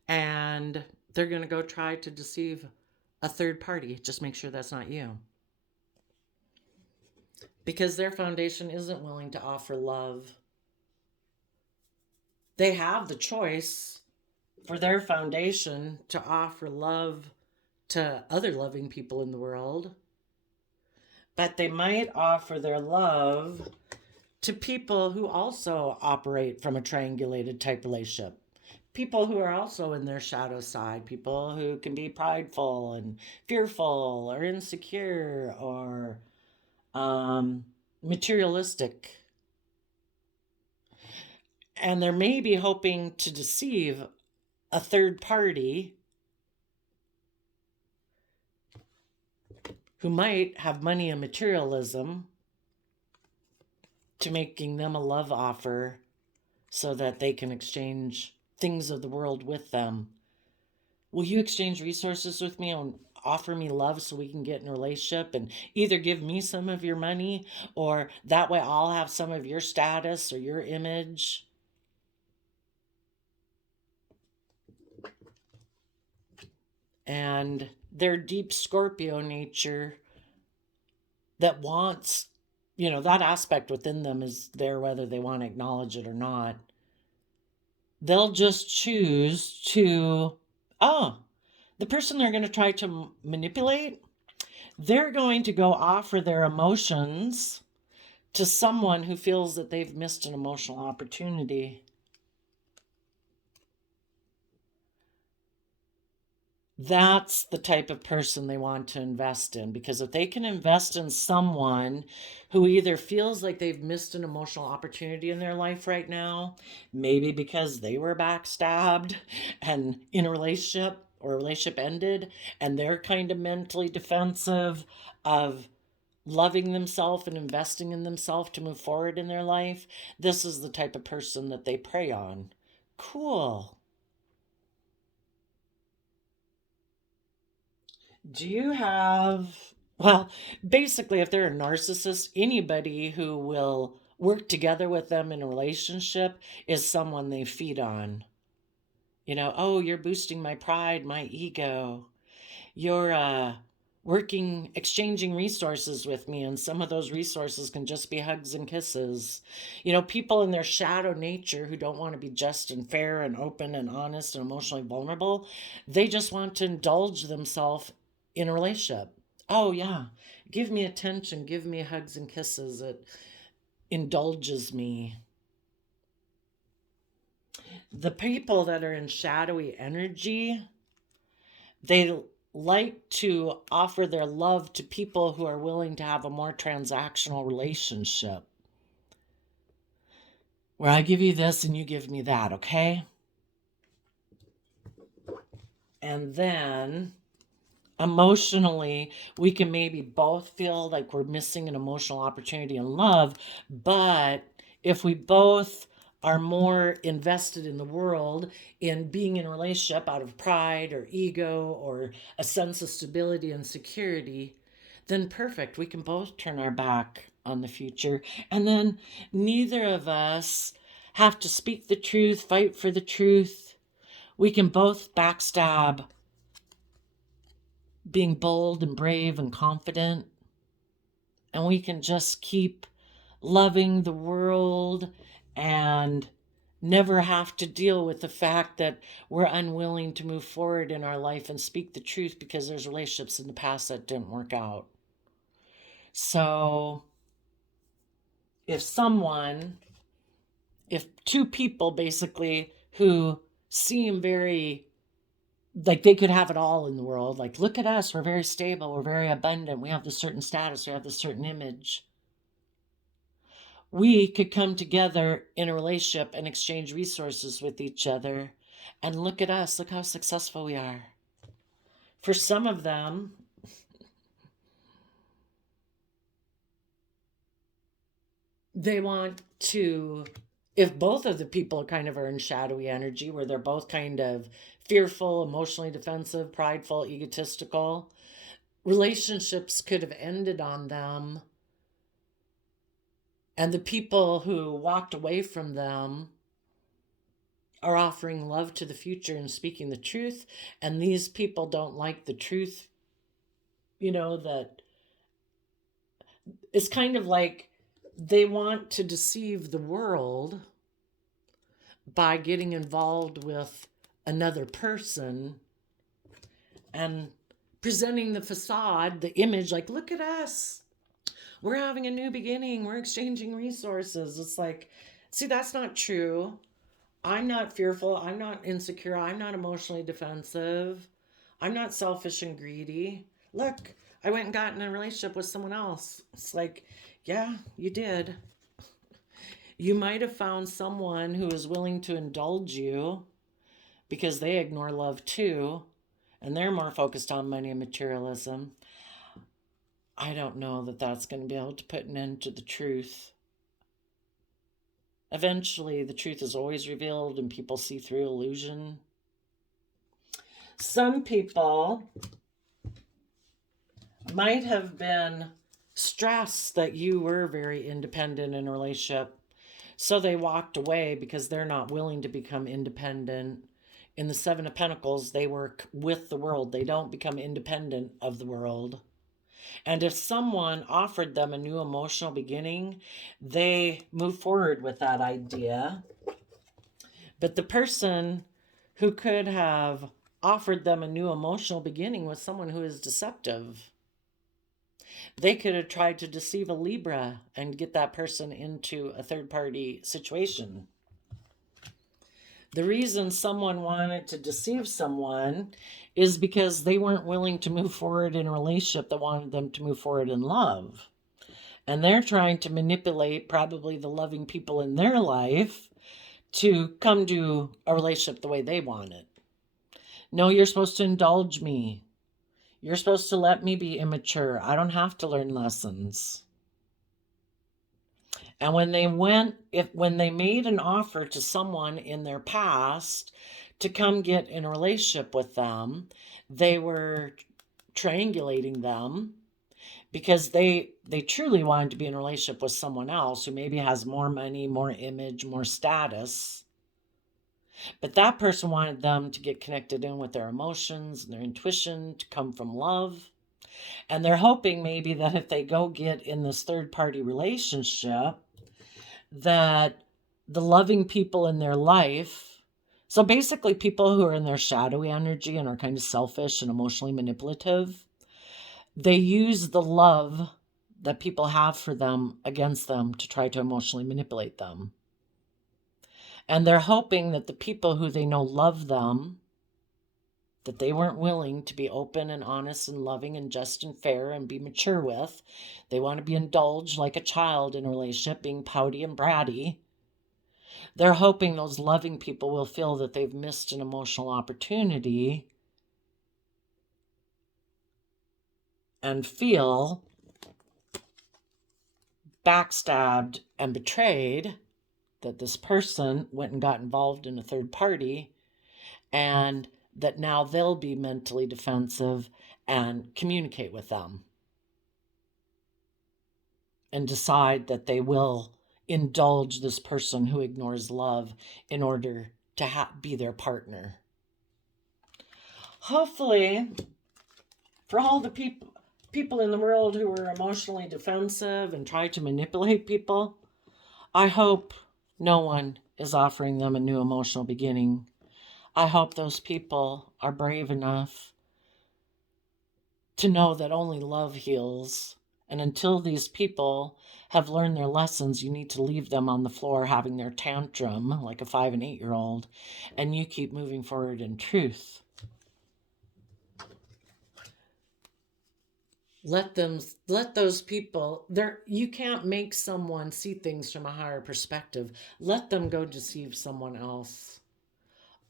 And they're going to go try to deceive a third party. Just make sure that's not you. Because their foundation isn't willing to offer love. They have the choice for their foundation to offer love to other loving people in the world. But they might offer their love to people who also operate from a triangulated type relationship. People who are also in their shadow side, people who can be prideful and fearful or insecure or materialistic. And they're maybe hoping to deceive a third party who might have money and materialism to making them a love offer so that they can exchange things of the world with them. Will you exchange resources with me and offer me love so we can get in a relationship and either give me some of your money or that way I'll have some of your status or your image? And their deep Scorpio nature that wants, that aspect within them is there whether they want to acknowledge it or not. They'll just choose to, the person they're going to try to manipulate, they're going to go offer their emotions to someone who feels that they've missed an emotional opportunity. That's the type of person they want to invest in, because if they can invest in someone who either feels like they've missed an emotional opportunity in their life right now, maybe because they were backstabbed and in a relationship or a relationship ended and they're kind of mentally defensive of loving themselves and investing in themselves to move forward in their life, this is the type of person that they prey on. Cool. Do you have, well, basically, if they're a narcissist, anybody who will work together with them in a relationship is someone they feed on. Oh, you're boosting my pride, my ego. You're exchanging resources with me, and some of those resources can just be hugs and kisses. People in their shadow nature who don't want to be just and fair and open and honest and emotionally vulnerable, they just want to indulge themselves in a relationship. Oh, yeah, give me attention, give me hugs and kisses. It indulges me. The people that are in shadowy energy, they like to offer their love to people who are willing to have a more transactional relationship, where I give you this and you give me that, okay? And then emotionally, we can maybe both feel like we're missing an emotional opportunity in love, but if we both are more invested in the world, in being in a relationship out of pride or ego or a sense of stability and security, then perfect. We can both turn our back on the future. And then neither of us have to speak the truth, fight for the truth. We can both backstab being bold and brave and confident. And we can just keep loving the world and never have to deal with the fact that we're unwilling to move forward in our life and speak the truth because there's relationships in the past that didn't work out. So if two people basically who seem very like they could have it all in the world, like, look at us, we're very stable, we're very abundant, we have this certain status, we have this certain image, we could come together in a relationship and exchange resources with each other, and look at us, look how successful we are. For some of them, they want to, if both of the people kind of are in shadowy energy where they're both kind of fearful, emotionally defensive, prideful, egotistical, relationships could have ended on them. And the people who walked away from them are offering love to the future and speaking the truth. And these people don't like the truth, that it's kind of like they want to deceive the world by getting involved with another person and presenting the facade, the image, like, look at us. We're having a new beginning. We're exchanging resources. It's like, see, that's not true. I'm not fearful. I'm not insecure. I'm not emotionally defensive. I'm not selfish and greedy. Look, I went and got in a relationship with someone else. It's like, yeah, you did. You might have found someone who is willing to indulge you because they ignore love too, and they're more focused on money and materialism. I don't know that that's going to be able to put an end to the truth. Eventually, the truth is always revealed and people see through illusion. Some people might have been stressed that you were very independent in a relationship. So they walked away because they're not willing to become independent. In the Seven of Pentacles, they work with the world. They don't become independent of the world. And if someone offered them a new emotional beginning, they move forward with that idea. But the person who could have offered them a new emotional beginning was someone who is deceptive. They could have tried to deceive a Libra and get that person into a third-party situation. The reason someone wanted to deceive someone is because they weren't willing to move forward in a relationship that wanted them to move forward in love. And they're trying to manipulate probably the loving people in their life to come to a relationship the way they want it. No, you're supposed to indulge me. You're supposed to let me be immature. I don't have to learn lessons. And when they made an offer to someone in their past to come get in a relationship with them, they were triangulating them because they truly wanted to be in a relationship with someone else who maybe has more money, more image, more status. But that person wanted them to get connected in with their emotions and their intuition, to come from love. And they're hoping maybe that if they go get in this third-party relationship, that the loving people in their life, so basically people who are in their shadowy energy and are kind of selfish and emotionally manipulative, they use the love that people have for them against them to try to emotionally manipulate them. And they're hoping that the people who they know love them, that they weren't willing to be open and honest and loving and just and fair and be mature with. They want to be indulged like a child in a relationship, being pouty and bratty. They're hoping those loving people will feel that they've missed an emotional opportunity and feel backstabbed and betrayed, that this person went and got involved in a third party, and that now they'll be mentally defensive and communicate with them and decide that they will indulge this person who ignores love in order to be their partner. Hopefully, for all the people in the world who are emotionally defensive and try to manipulate people, I hope no one is offering them a new emotional beginning. I hope those people are brave enough to know that only love heals. And until these people have learned their lessons, you need to leave them on the floor having their tantrum like a 5 and 8-year-old, and you keep moving forward in truth. Let those people, you can't make someone see things from a higher perspective. Let them go deceive someone else.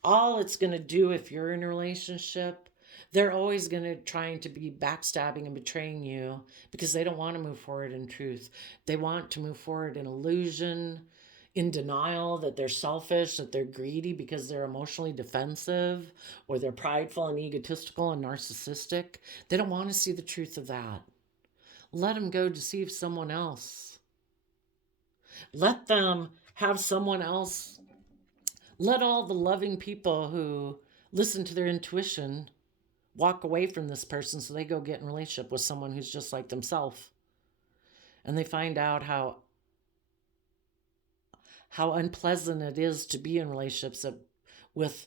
All it's going to do if you're in a relationship, They're always going to trying to be backstabbing and betraying you because they don't want to move forward in truth. They want to move forward in illusion, in denial that they're selfish, that they're greedy because they're emotionally defensive, or they're prideful and egotistical and narcissistic. They don't want to see the truth of that. Let them go deceive someone else. Let them have someone else. Let all the loving people who listen to their intuition walk away from this person so they go get in a relationship with someone who's just like themselves. And they find out how unpleasant it is to be in relationships with,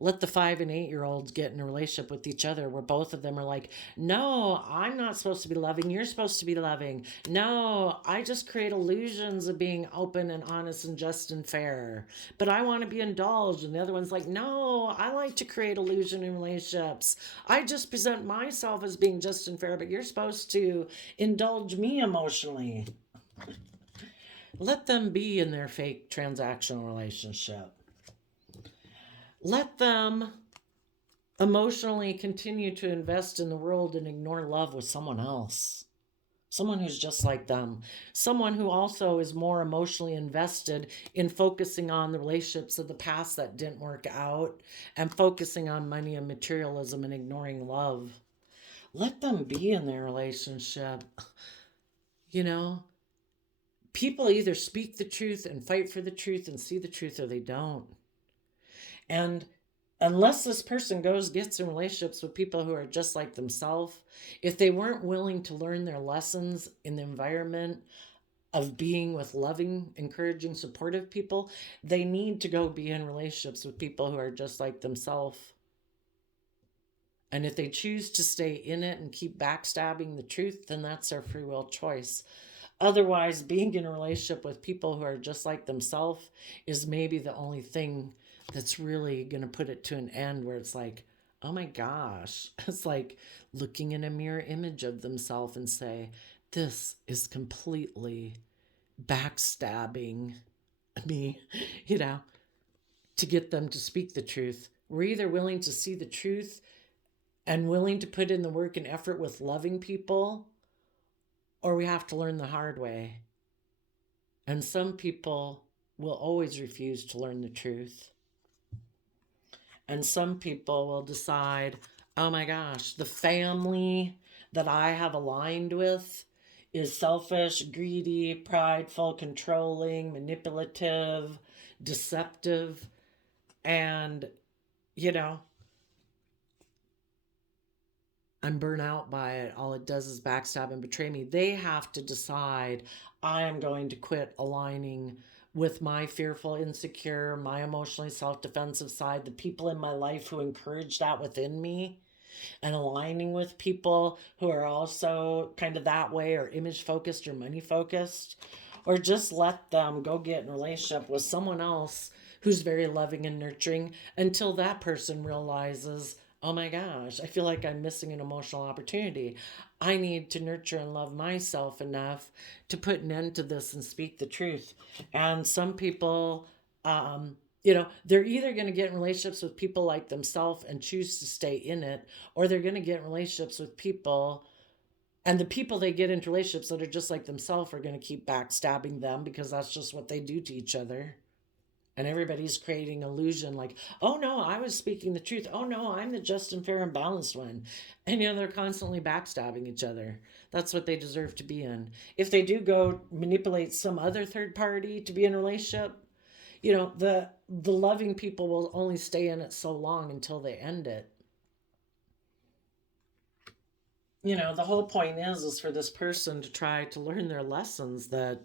let the 5 and 8-year-olds get in a relationship with each other where both of them are like, no, I'm not supposed to be loving. You're supposed to be loving. No, I just create illusions of being open and honest and just and fair. But I want to be indulged. And the other one's like, no, I like to create illusion in relationships. I just present myself as being just and fair, but you're supposed to indulge me emotionally. Let them be in their fake transactional relationship. Let them emotionally continue to invest in the world and ignore love with someone else. Someone who's just like them. Someone who also is more emotionally invested in focusing on the relationships of the past that didn't work out and focusing on money and materialism and ignoring love. Let them be in their relationship. People either speak the truth and fight for the truth and see the truth, or they don't. And unless this person gets in relationships with people who are just like themselves, if they weren't willing to learn their lessons in the environment of being with loving, encouraging, supportive people, they need to go be in relationships with people who are just like themselves. And if they choose to stay in it and keep backstabbing the truth, then that's their free will choice. Otherwise, being in a relationship with people who are just like themselves is maybe the only thing that's really going to put it to an end, where it's like, oh my gosh, it's like looking in a mirror image of themselves and say, this is completely backstabbing me, to get them to speak the truth. We're either willing to see the truth and willing to put in the work and effort with loving people, or we have to learn the hard way. And some people will always refuse to learn the truth. And some people will decide, oh my gosh, the family that I have aligned with is selfish, greedy, prideful, controlling, manipulative, deceptive, and, I'm burnt out by it. All it does is backstab and betray me. They have to decide, I am going to quit aligning with my fearful, insecure, my emotionally self-defensive side, the people in my life who encourage that within me, and aligning with people who are also kind of that way, or image focused or money focused, or just let them go get in a relationship with someone else who's very loving and nurturing until that person realizes, oh my gosh, I feel like I'm missing an emotional opportunity. I need to nurture and love myself enough to put an end to this and speak the truth. And some people, they're either going to get in relationships with people like themselves and choose to stay in it, or they're going to get in relationships with people, and the people they get into relationships that are just like themselves are going to keep backstabbing them because that's just what they do to each other. And everybody's creating illusion like, oh no, I was speaking the truth. Oh no, I'm the just and fair and balanced one. And they're constantly backstabbing each other. That's what they deserve to be in. If they do go manipulate some other third party to be in a relationship, the loving people will only stay in it so long until they end it. The whole point is for this person to try to learn their lessons that,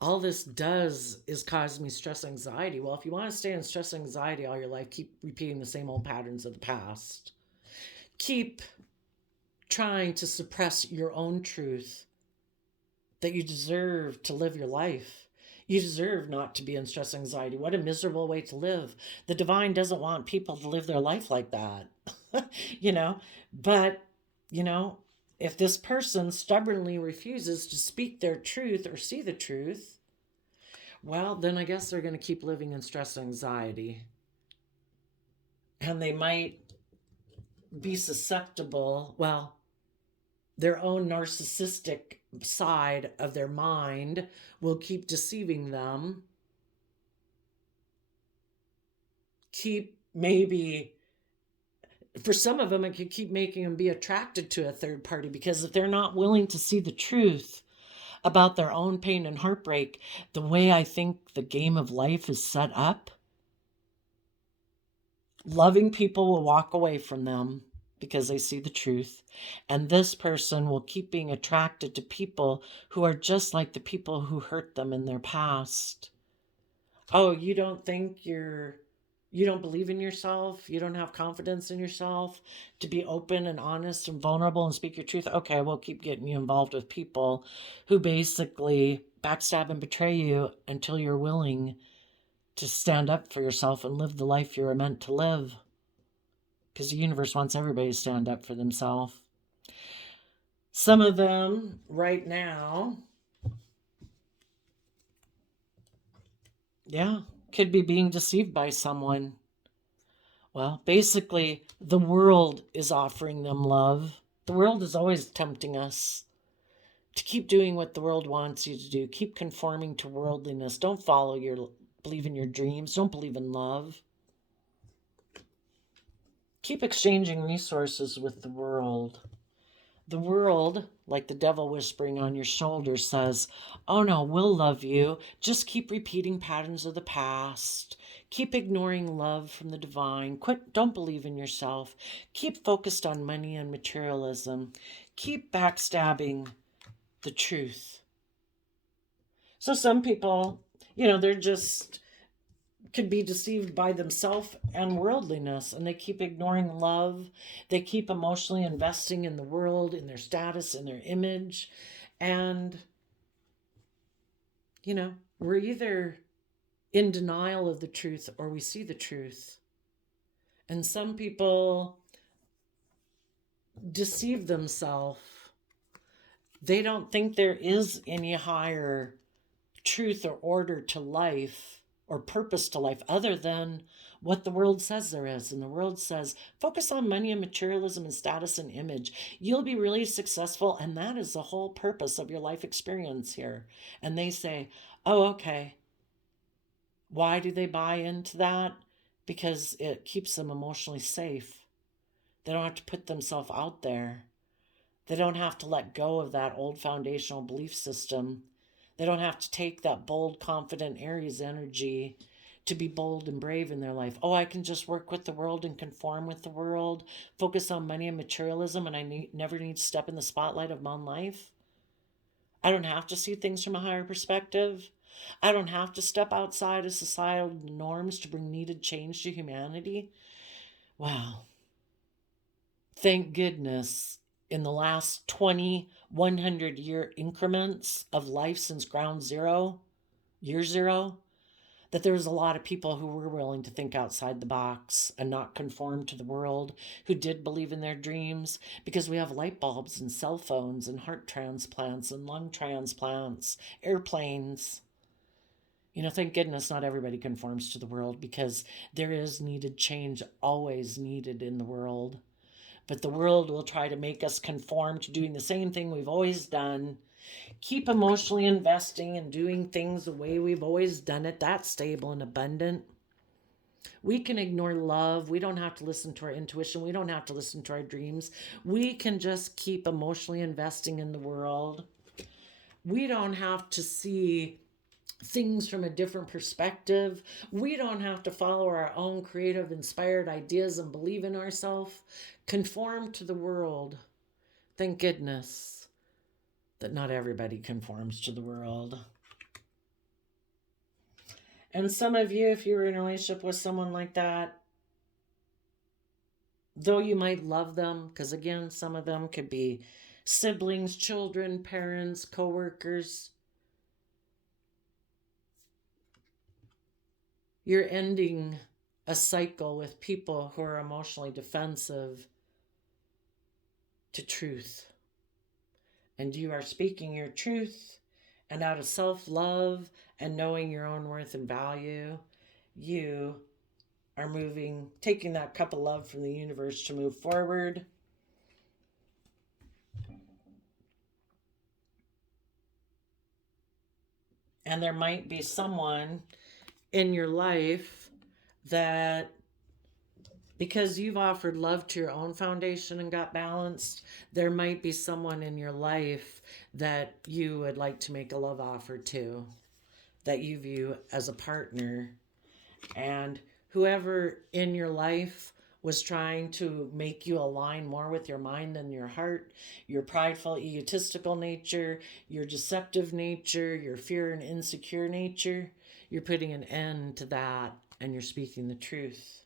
all this does is cause me stress, anxiety. Well, if you want to stay in stress, anxiety all your life, keep repeating the same old patterns of the past. Keep trying to suppress your own truth that you deserve to live your life. You deserve not to be in stress, anxiety. What a miserable way to live. The divine doesn't want people to live their life like that. But, if this person stubbornly refuses to speak their truth or see the truth, well, then I guess they're going to keep living in stress and anxiety. And they might be susceptible, well, their own narcissistic side of their mind will keep deceiving them, keep maybe, for some of them, it could keep making them be attracted to a third party, because if they're not willing to see the truth about their own pain and heartbreak, the way I think the game of life is set up, loving people will walk away from them because they see the truth. And this person will keep being attracted to people who are just like the people who hurt them in their past. Oh, you don't believe in yourself? You don't have confidence in yourself to be open and honest and vulnerable and speak your truth? Okay, we'll keep getting you involved with people who basically backstab and betray you until you're willing to stand up for yourself and live the life you're meant to live. Because the universe wants everybody to stand up for themselves. Some of them right now, could be being deceived by someone. Well, basically, the world is offering them love. The world is always tempting us to keep doing what the world wants you to do. Keep conforming to worldliness. Don't believe in your dreams. Don't believe in love. Keep exchanging resources with the world. The world, like the devil whispering on your shoulder, says, oh no, we'll love you. Just keep repeating patterns of the past. Keep ignoring love from the divine. Don't believe in yourself. Keep focused on money and materialism. Keep backstabbing the truth. So some people, they're just could be deceived by themselves and worldliness, and they keep ignoring love. They keep emotionally investing in the world, in their status, in their image. And, we're either in denial of the truth or we see the truth. And some people deceive themselves. They don't think there is any higher truth or order to life or purpose to life other than what the world says there is. And the world says, focus on money and materialism and status and image. You'll be really successful. And that is the whole purpose of your life experience here. And they say, oh, okay. Why do they buy into that? Because it keeps them emotionally safe. They don't have to put themselves out there. They don't have to let go of that old foundational belief system. They don't have to take that bold, confident Aries energy to be bold and brave in their life. Oh, I can just work with the world and conform with the world, focus on money and materialism, and I never need to step in the spotlight of my own life. I don't have to see things from a higher perspective. I don't have to step outside of societal norms to bring needed change to humanity. Wow. Thank goodness in the last 20, 100-year increments of life since ground zero, year zero, that there was a lot of people who were willing to think outside the box and not conform to the world, who did believe in their dreams, because we have light bulbs and cell phones and heart transplants and lung transplants, airplanes. Thank goodness not everybody conforms to the world, because there is needed change, always needed in the world. But the world will try to make us conform to doing the same thing we've always done. Keep emotionally investing and doing things the way we've always done it. That's stable and abundant. We can ignore love. We don't have to listen to our intuition. We don't have to listen to our dreams. We can just keep emotionally investing in the world. We don't have to see things from a different perspective. We don't have to follow our own creative, inspired ideas and believe in ourselves. Conform to the world. Thank goodness that not everybody conforms to the world. And some of you, if you're in a relationship with someone like that, though you might love them, because again, some of them could be siblings, children, parents, co-workers, you're ending a cycle with people who are emotionally defensive to truth. And you are speaking your truth, and out of self-love and knowing your own worth and value, you are moving, taking that cup of love from the universe to move forward. And there might be someone in your life that, because you've offered love to your own foundation and got balanced, there might be someone in your life that you would like to make a love offer to, that you view as a partner. And whoever in your life was trying to make you align more with your mind than your heart, your prideful, egotistical nature, your deceptive nature, your fear and insecure nature, you're putting an end to that, and you're speaking the truth.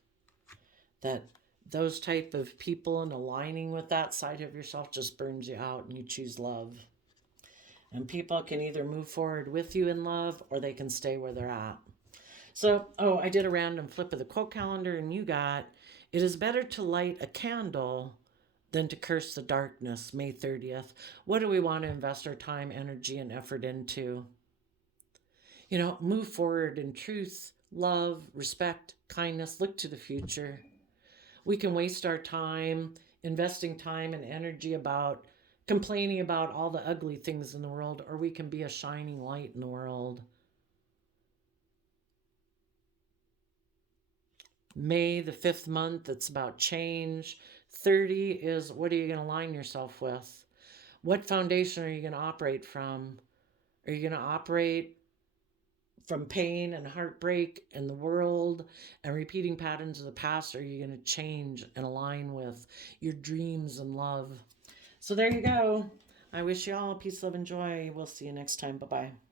That those type of people and aligning with that side of yourself just burns you out, and you choose love. And people can either move forward with you in love, or they can stay where they're at. So, I did a random flip of the quote calendar, and you got, "It is better to light a candle than to curse the darkness," May 30th. What do we want to invest our time, energy, and effort into? Move forward in truth, love, respect, kindness, look to the future. We can waste our time investing time and energy about complaining about all the ugly things in the world, or we can be a shining light in the world. May, the 5th month, it's about change. 30 is, what are you going to align yourself with? What foundation are you going to operate from? Are you going to operate from pain and heartbreak in the world and repeating patterns of the past? Or are you going to change and align with your dreams and love? So there you go. I wish you all peace, love, and joy. We'll see you next time. Bye-bye.